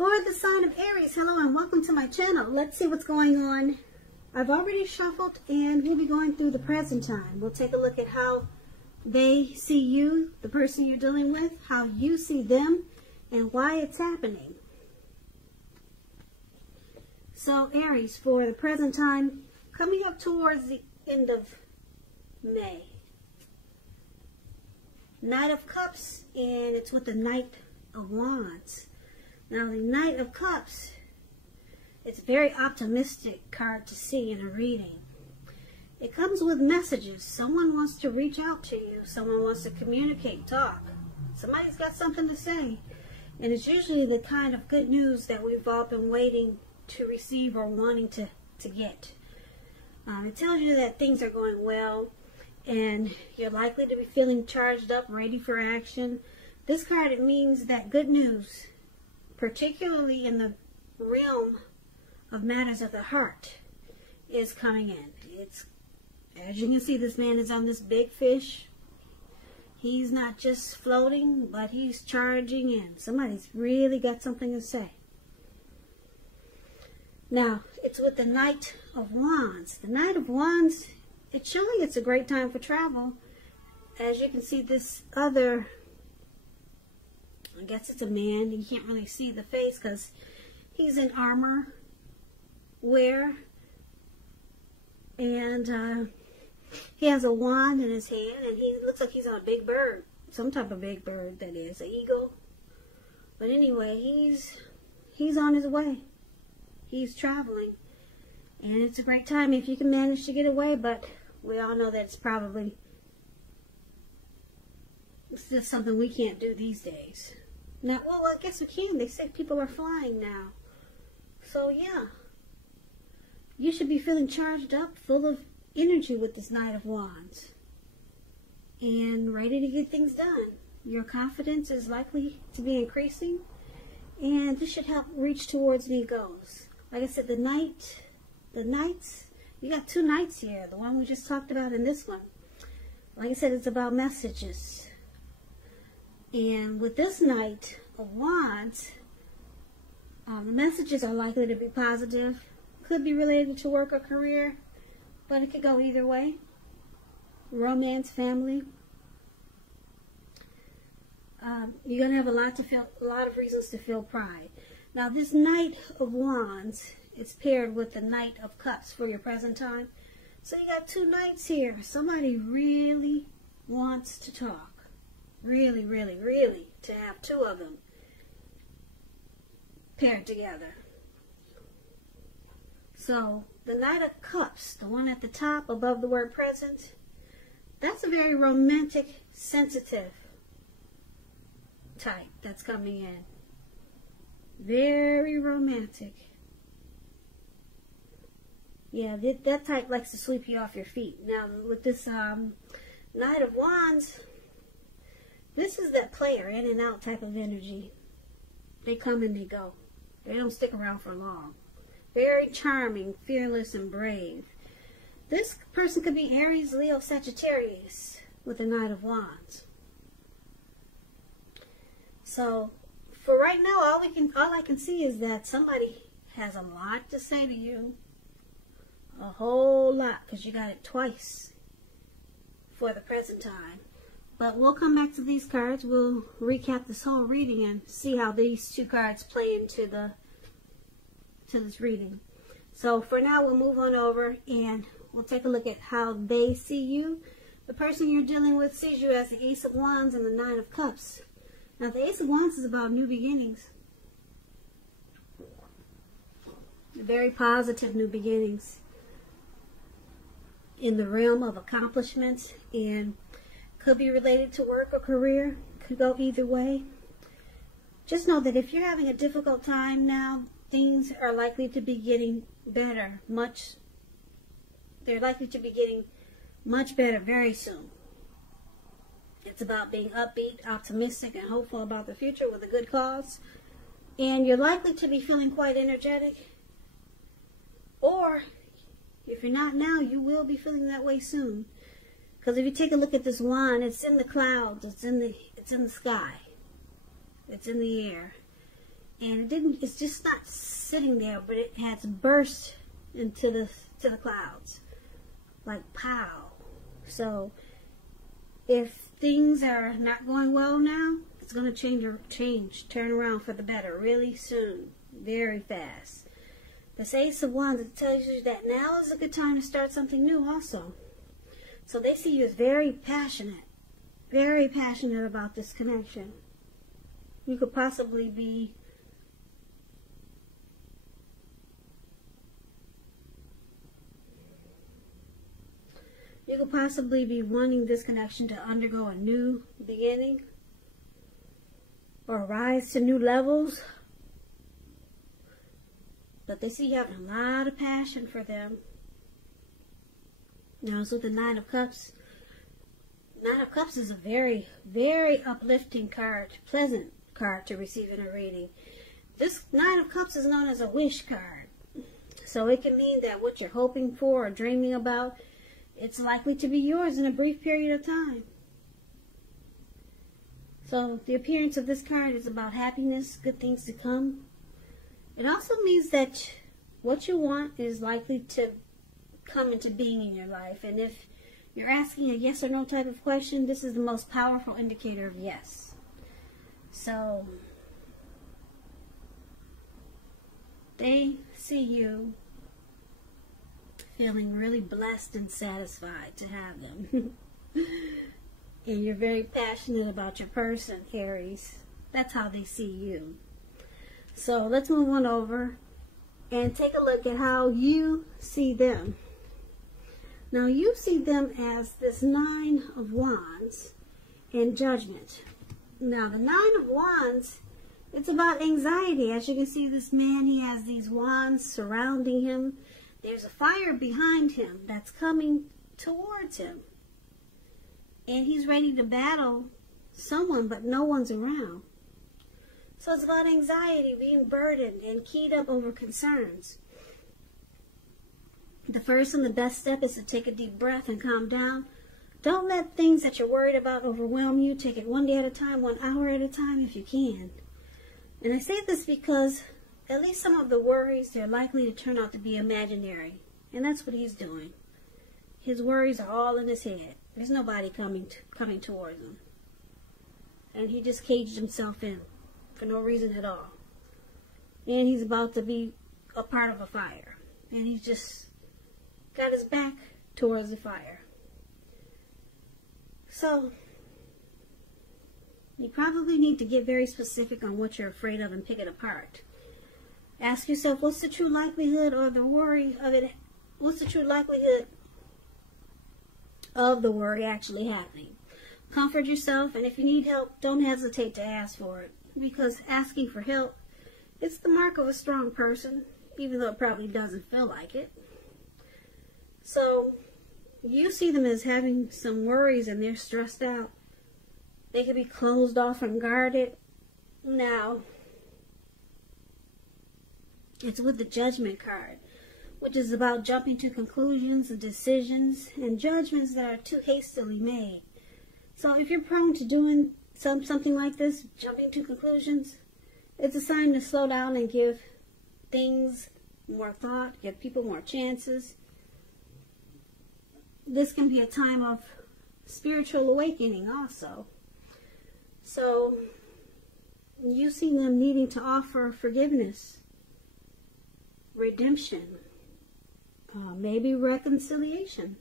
For the sign of Aries, hello and welcome to my channel. Let's see what's going on. I've already shuffled and we'll be going through the present time. We'll take a look at how they see you, the person you're dealing with, how you see them, and why it's happening. So Aries, for the present time, coming up towards the end of May. Knight of Cups, and it's with the Knight of Wands. Now the Knight of Cups, it's a very optimistic card to see in a reading. It comes with messages. Someone wants to reach out to you. Someone wants to communicate, talk. Somebody's got something to say. And it's usually the kind of good news that we've all been waiting to receive or wanting to get. It tells you that things are going well and you're likely to be feeling charged up, ready for action. This card, it means that good news, particularly in the realm of matters of the heart, is coming in. It's, as you can see, this man is on this big fish. He's not just floating, but he's charging in. Somebody's really got something to say. Now, it's with the Knight of Wands. The Knight of Wands, it's showing it's a great time for travel. As you can see, this other, I guess it's a man. You can't really see the face because he's in armor wear. And he has a wand in his hand, and he looks like he's on a big bird. Some type of big bird, that is, an eagle. But anyway, he's on his way. He's traveling. And it's a great time if you can manage to get away, but we all know that it's just something we can't do these days. Now, well, I guess we can. They say people are flying now. So, yeah. You should be feeling charged up, full of energy with this Knight of Wands. And ready to get things done. Your confidence is likely to be increasing. And this should help reach towards new goals. Like I said, the Knights, you got two Knights here. The one we just talked about and this one. Like I said, it's about messages. And with this Knight of Wands, the messages are likely to be positive. Could be related to work or career, but it could go either way. Romance, family. You're gonna have a lot of reasons to feel pride. Now, this Knight of Wands is paired with the Knight of Cups for your present time. So you got two Knights here. Somebody really wants to talk. Really, really, really, to have two of them paired together. So, the Knight of Cups, the one at the top above the word present, that's a very romantic, sensitive type that's coming in. Very romantic. Yeah, that type likes to sweep you off your feet. Now, with this Knight of Wands, this is that player, in and out type of energy. They come and they go. They don't stick around for long. Very charming, fearless, and brave. This person could be Aries, Leo, Sagittarius with the Knight of Wands. So, for right now, all I can see is that somebody has a lot to say to you. A whole lot, because you got it twice for the present time. But we'll come back to these cards. We'll recap this whole reading and see how these two cards play into this reading. So for now, we'll move on over and we'll take a look at how they see you. The person you're dealing with sees you as the Ace of Wands and the Nine of Cups. Now, the Ace of Wands is about new beginnings. Very positive new beginnings in the realm of accomplishments, and could be related to work or career. Could go either way. Just know that if you're having a difficult time now, things are likely to be getting better. They're likely to be getting much better very soon. It's about being upbeat, optimistic, and hopeful about the future with a good cause. And you're likely to be feeling quite energetic. Or, if you're not now, you will be feeling that way soon. Because if you take a look at this wand, it's in the clouds, it's in the sky, it's in the air. And it's just not sitting there, but it has burst into the clouds. Like pow. So if things are not going well now, it's going to turn around for the better really soon, very fast. This Ace of Wands, it tells you that now is a good time to start something new also. So they see you as very passionate about this connection. You could possibly be wanting this connection to undergo a new beginning or rise to new levels. But they see you having a lot of passion for them. Now, so the Nine of Cups. Nine of Cups is a very, very uplifting card, pleasant card to receive in a reading. This Nine of Cups is known as a wish card. So it can mean that what you're hoping for or dreaming about, it's likely to be yours in a brief period of time. So the appearance of this card is about happiness, good things to come. It also means that what you want is likely to come into being in your life. And if you're asking a yes or no type of question, this is the most powerful indicator of yes. So they see you feeling really blessed and satisfied to have them. And you're very passionate about your person, Aries. That's how they see you. So let's move on over and take a look at how you see them. Now you see them as this Nine of Wands and Judgment. Now the Nine of Wands, it's about anxiety. As you can see, this man, he has these wands surrounding him. There's a fire behind him that's coming towards him. And he's ready to battle someone, but no one's around. So it's about anxiety, being burdened and keyed up over concerns. The first and the best step is to take a deep breath and calm down. Don't let things that you're worried about overwhelm you. Take it one day at a time, 1 hour at a time if you can. And I say this because at least some of the worries, they're likely to turn out to be imaginary. And that's what he's doing. His worries are all in his head. There's nobody coming towards him. And he just caged himself in for no reason at all. And he's about to be a part of a fire. And he's just got his back towards the fire. So you probably need to get very specific on what you're afraid of and pick it apart. Ask yourself, what's the true likelihood or the worry of it? What's the true likelihood of the worry actually happening? Comfort yourself, and if you need help, don't hesitate to ask for it. Because asking for help, it's the mark of a strong person, even though it probably doesn't feel like it. So you see them as having some worries and they're stressed out. They could be closed off and guarded. Now, it's with the Judgment card, which is about jumping to conclusions and decisions and judgments that are too hastily made. So if you're prone to doing something like this, jumping to conclusions, it's a sign to slow down and give things more thought, give people more chances. This can be a time of spiritual awakening also. So you see them needing to offer forgiveness, redemption, maybe reconciliation.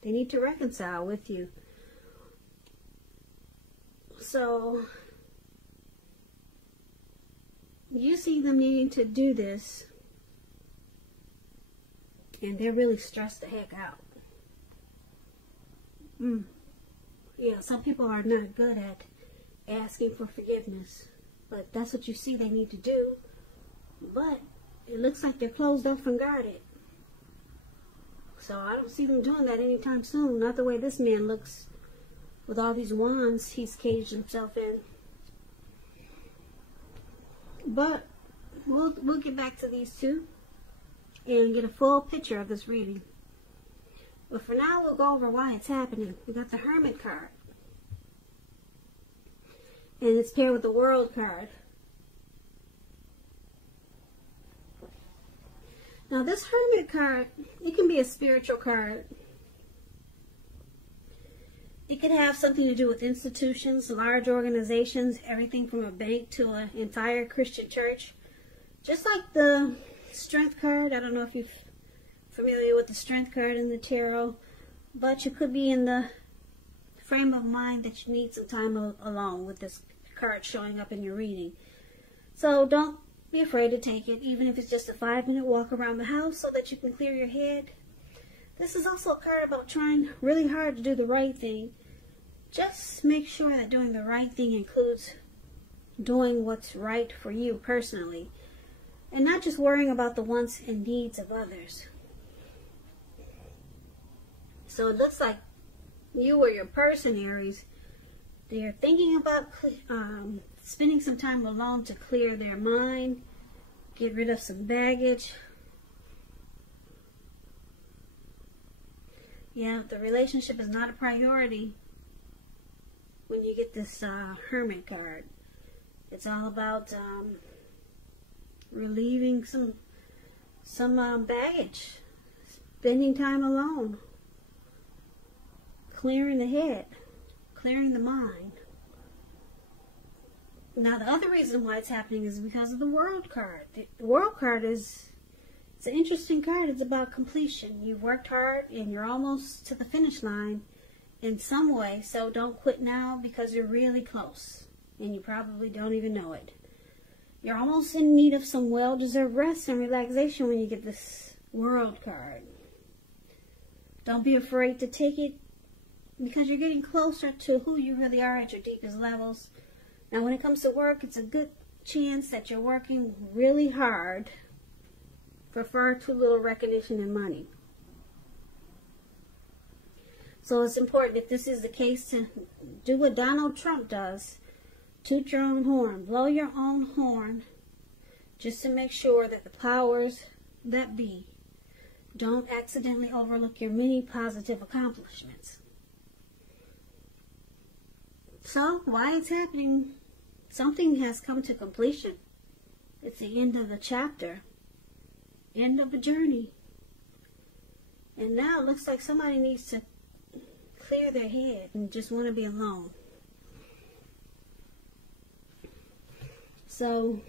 They need to reconcile with you. So you see them needing to do this, and they're really stressed the heck out. Yeah, some people are not good at asking for forgiveness, but that's what you see they need to do. But it looks like they're closed off and guarded. So I don't see them doing that anytime soon. Not the way this man looks with all these wands he's caged himself in. But we'll get back to these two and get a full picture of this reading. But for now, we'll go over why it's happening. We got the Hermit card. And it's paired with the World card. Now this Hermit card, it can be a spiritual card. It could have something to do with institutions, large organizations, everything from a bank to an entire Christian church. Just like the Strength card. I don't know if you're familiar with the Strength card in the tarot, but you could be in the frame of mind that you need some time alone with this card showing up in your reading. So don't be afraid to take it, even if it's just a 5-minute walk around the house so that you can clear your head. This is also a card about trying really hard to do the right thing. Just make sure that doing the right thing includes doing what's right for you personally, and not just worrying about the wants and needs of others. So it looks like you or your person, Aries, they're thinking about spending some time alone to clear their mind, get rid of some baggage. Yeah, the relationship is not a priority when you get this Hermit card. It's all about relieving some baggage, spending time alone, clearing the head, clearing the mind. Now, the other reason why it's happening is because of the World card. The World card it's an interesting card. It's about completion. You've worked hard and you're almost to the finish line in some way, so don't quit now because you're really close and you probably don't even know it. You're almost in need of some well-deserved rest and relaxation when you get this World card. Don't be afraid to take it because you're getting closer to who you really are at your deepest levels. Now, when it comes to work, it's a good chance that you're working really hard for far too little recognition and money. So it's important, if this is the case, to do what Donald Trump does. Toot your own horn. Blow your own horn, just to make sure that the powers that be don't accidentally overlook your many positive accomplishments. So, why it's happening? Something has come to completion. It's the end of the chapter, end of a journey. And now it looks like somebody needs to clear their head and just want to be alone. So,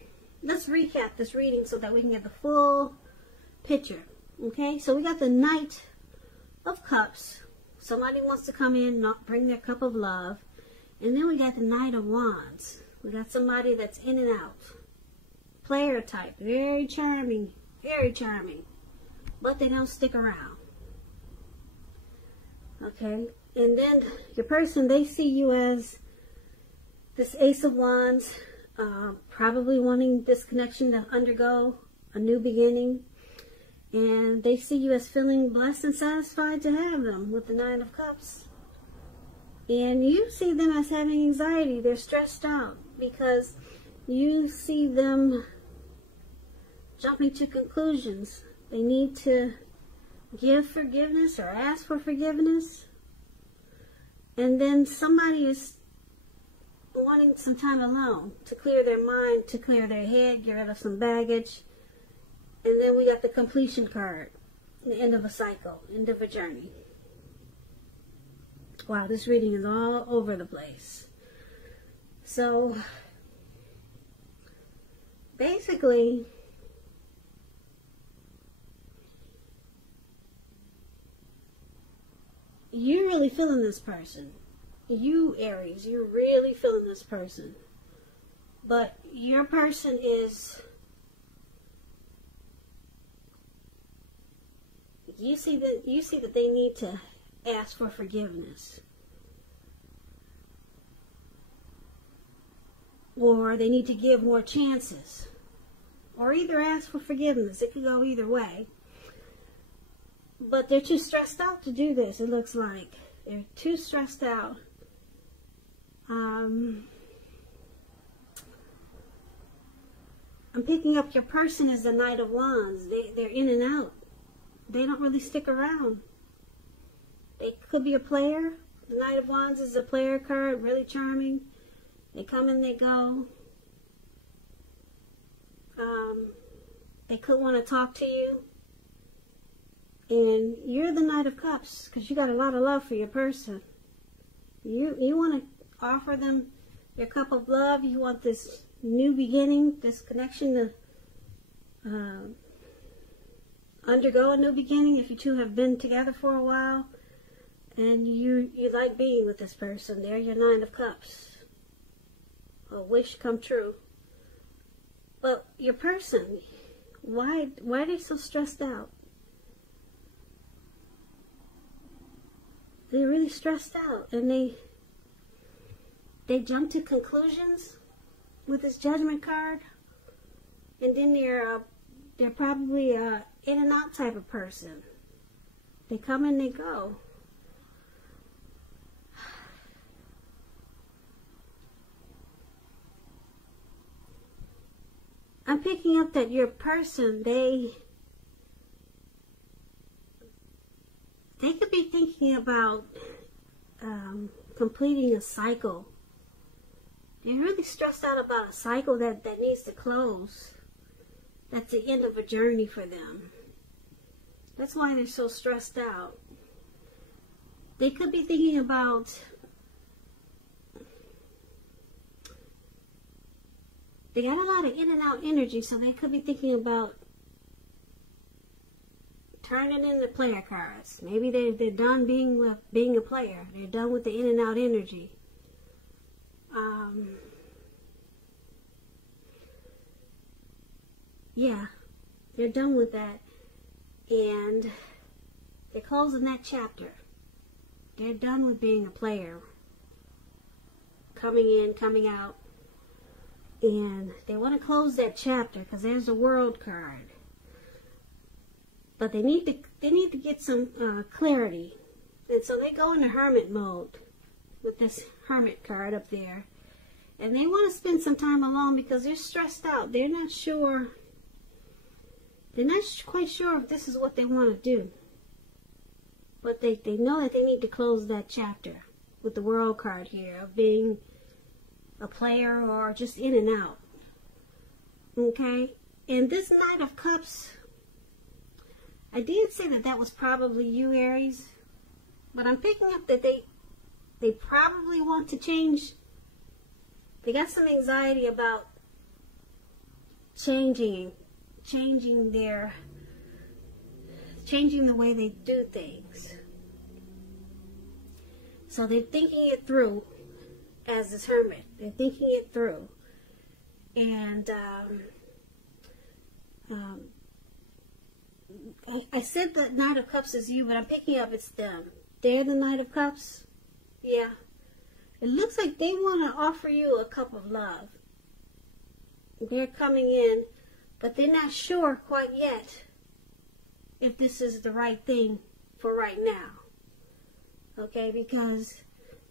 let's recap this reading so that we can get the full picture. Okay, so we got the Knight of Cups. Somebody wants to come in, not bring their cup of love. And then we got the Knight of Wands. We got somebody that's in and out. Player type. Very charming. Very charming. But they don't stick around. Okay. And then your person, they see you as this Ace of Wands. Probably wanting this connection to undergo a new beginning. And they see you as feeling blessed and satisfied to have them with the Nine of Cups. And you see them as having anxiety. They're stressed out because you see them jumping to conclusions. They need to give forgiveness or ask for forgiveness. And then somebody is wanting some time alone to clear their mind, to clear their head, get rid of some baggage. And then we got the completion card, the end of a cycle, end of a journey. Wow, this reading is all over the place. So, basically, you're really feeling this person. You, Aries, you're really feeling this person. But your person is, you see that they need to ask for forgiveness, or they need to give more chances, or either ask for forgiveness. It could go either way, but they're too stressed out to do this. It looks like they're too stressed out. I'm picking up your person as the Knight of Wands. They're in and out. They don't really stick around. They could be a player. The Knight of Wands is a player card, really charming. They come and they go. They could want to talk to you. And you're the Knight of Cups because you got a lot of love for your person. You want to offer them your cup of love. You want this new beginning, this connection to undergo a new beginning if you two have been together for a while. And you like being with this person. They're your Nine of Cups. A wish come true. But your person, why are they so stressed out? They're really stressed out, and they jump to conclusions with this Judgment card, and then they're probably a in and out type of person. They come and they go. I'm picking up that your person, they could be thinking about completing a cycle. They're really stressed out about a cycle that needs to close. That's the end of a journey for them. That's why they're so stressed out. They could be thinking about they got a lot of in and out energy, so they could be thinking about turning into player cards. Maybe they're done being a player. They're done with the in and out energy. Yeah, they're done with that, and they're closing that chapter. They're done with being a player, coming in, coming out, and they want to close that chapter because there's a World card. But they need to get some clarity, and so they go into Hermit mode with this Hermit card up there, and they want to spend some time alone because they're stressed out. They're not sure. They're not quite sure if this is what they want to do, but they know that they need to close that chapter with the World card here of being a player or just in and out. Okay, and this Knight of Cups, I did say that was probably you, Aries, but I'm picking up that they probably want to change. They got some anxiety about changing the way they do things. So they're thinking it through as this Hermit. They're thinking it through. And I said the Knight of Cups is you, but I'm picking up it's them. They're the Knight of Cups. Yeah. It looks like they want to offer you a cup of love. They're coming in, but they're not sure quite yet if this is the right thing for right now. Okay, because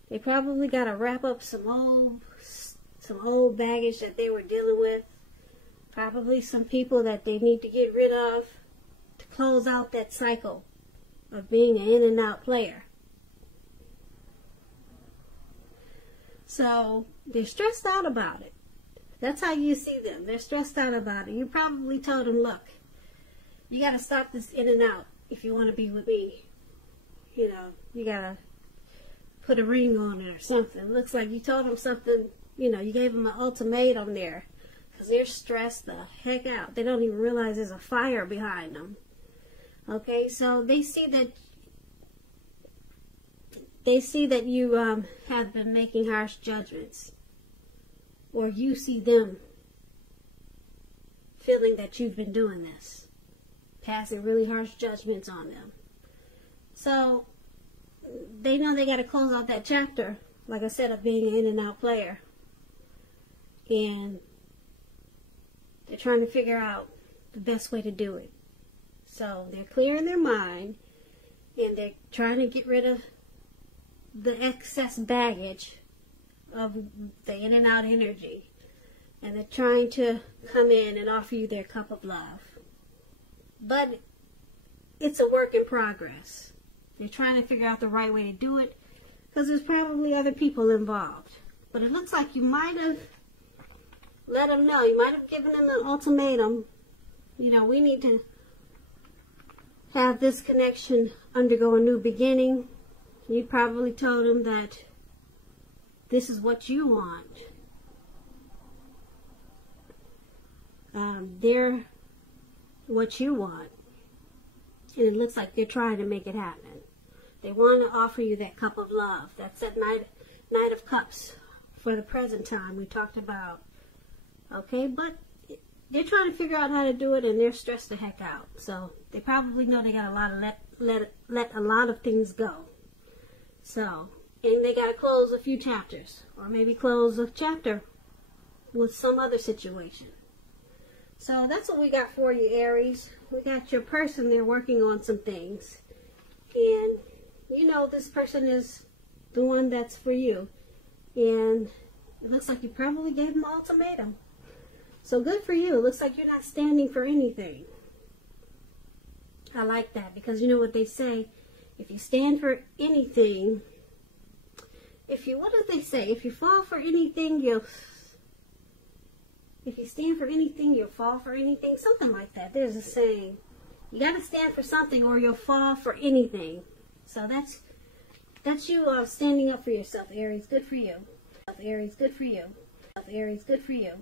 they probably got to wrap up some old baggage that they were dealing with. Probably some people that they need to get rid of to close out that cycle of being an in and out player. So they're stressed out about it. That's how you see them. They're stressed out about it. You probably told them, look, you got to stop this in and out if you want to be with me. You know, you got to put a ring on it or something. It looks like you told them something, you know, you gave them an ultimatum there. Because they're stressed the heck out. They don't even realize there's a fire behind them. Okay, so they see that you have been making harsh judgments. Or you see them feeling that you've been doing this. Passing really harsh judgments on them. So they know they got to close out that chapter, like I said, of being an in and out player. And they're trying to figure out the best way to do it. So they're clearing their mind, and they're trying to get rid of the excess baggage of the in and out energy. And they're trying to come in and offer you their cup of love. But it's a work in progress. They're trying to figure out the right way to do it, because there's probably other people involved. But it looks like you might have let them know. You might have given them an ultimatum. You know, we need to have this connection undergo a new beginning. You probably told them that this is what you want. They're what you want. And it looks like they're trying to make it happen. They want to offer you that cup of love. That's that Knight of Cups for the present time we talked about. Okay, but they're trying to figure out how to do it, and they're stressed the heck out. So they probably know they got a lot of let a lot of things go. So, and they got to close a few chapters, or maybe close a chapter with some other situation. So that's what we got for you, Aries. We got your person there working on some things. And you know this person is the one that's for you. And it looks like you probably gave them an ultimatum. So good for you. It looks like you're not standing for anything. I like that, because you know what they say, if you stand for anything, what do they say? If you fall for anything, if you stand for anything, you'll fall for anything. Something like that. There's a saying. You got to stand for something or you'll fall for anything. So that's you standing up for yourself, Aries. Good for you. Aries, good for you. Aries, good for you.